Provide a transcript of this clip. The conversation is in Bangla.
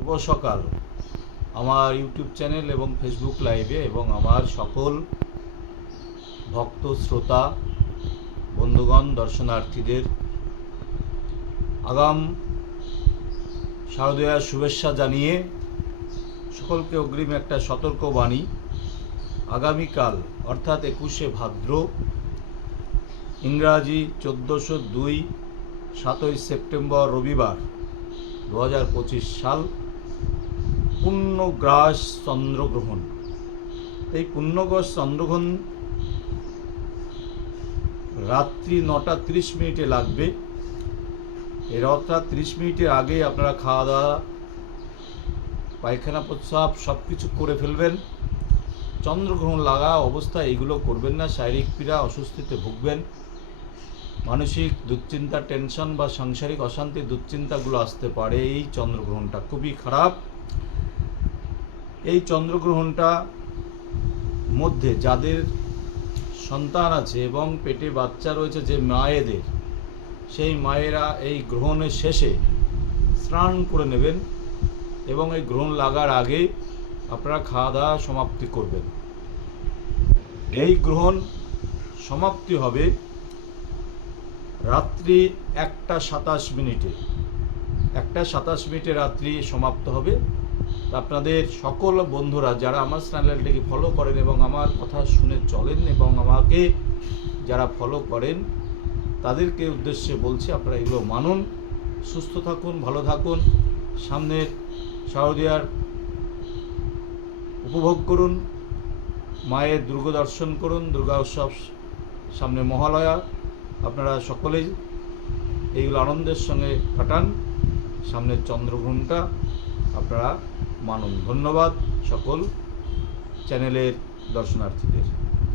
শুভ সকাল আমার ইউটিউব চ্যানেল এবং ফেসবুক লাইভে এবং আমার সকল ভক্ত শ্রোতা বন্ধুগণ দর্শনার্থীদের আগাম শারদীয়ার শুভেচ্ছা জানিয়ে সকলকে অগ্রিম একটা সতর্ক বাণী। আগামীকাল অর্থাৎ 21শে ভাদ্র, ইংরাজি 1402, 7ই সেপ্টেম্বর রবিবার 2025 সাল, পূর্ণগ্রাস চন্দ্রগ্রহণ। এই পূর্ণগ্রাস চন্দ্রগ্রহণ রাত্রি 9টা 30 মিনিটে লাগবে। এর অর্থাৎ 30 মিনিটের আগে আপনারা খাওয়া দাওয়া, পায়খানা, প্রস্রাব সব কিছু করে ফেলবেন। চন্দ্রগ্রহণ লাগা অবস্থায় এগুলো করবেন না, শারীরিক পীড়া অস্বস্তিতে ভুগবেন। মানসিক দুশ্চিন্তা, টেনশন বা সাংসারিক অশান্তি, দুশ্চিন্তাগুলো আসতে পারে। এই চন্দ্রগ্রহণটা খুবই খারাপ। এই চন্দ্রগ্রহণটা মধ্যে যাদের সন্তান আছে এবং পেটে বাচ্চা রয়েছে, যে মায়েদের, সেই মায়েরা এই গ্রহণের শেষে স্নান করে নেবেন এবং এই গ্রহণ লাগার আগে আপনারা খাওয়া দাওয়া সমাপ্তি করবেন। এই গ্রহণ সমাপ্তি হবে রাত্রি 1টা 27 মিনিটে। 1টা 27 মিনিটে রাত্রি সমাপ্ত হবে। আপনাদের সকল বন্ধুরা যারা আমার চ্যানেলটিকে ফলো করেন এবং আমার কথা শুনে চলেন এবং আমাকে যারা ফলো করেন, তাদেরকে উদ্দেশ্যে বলছি, আপনারা এগুলো মানুন, সুস্থ থাকুন, ভালো থাকুন, সামনের শারদীয়ার উপভোগ করুন, মায়ের দুর্গা দর্শন করুন, দুর্গা উৎসব সামনে, মহালয়া, আপনারা সকলেই এইগুলো আনন্দের সঙ্গে কাটান। সামনের চন্দ্রগ্রহণটা আপনারা মানুন। ধন্যবাদ সকল চ্যানেলের দর্শনার্থীদের।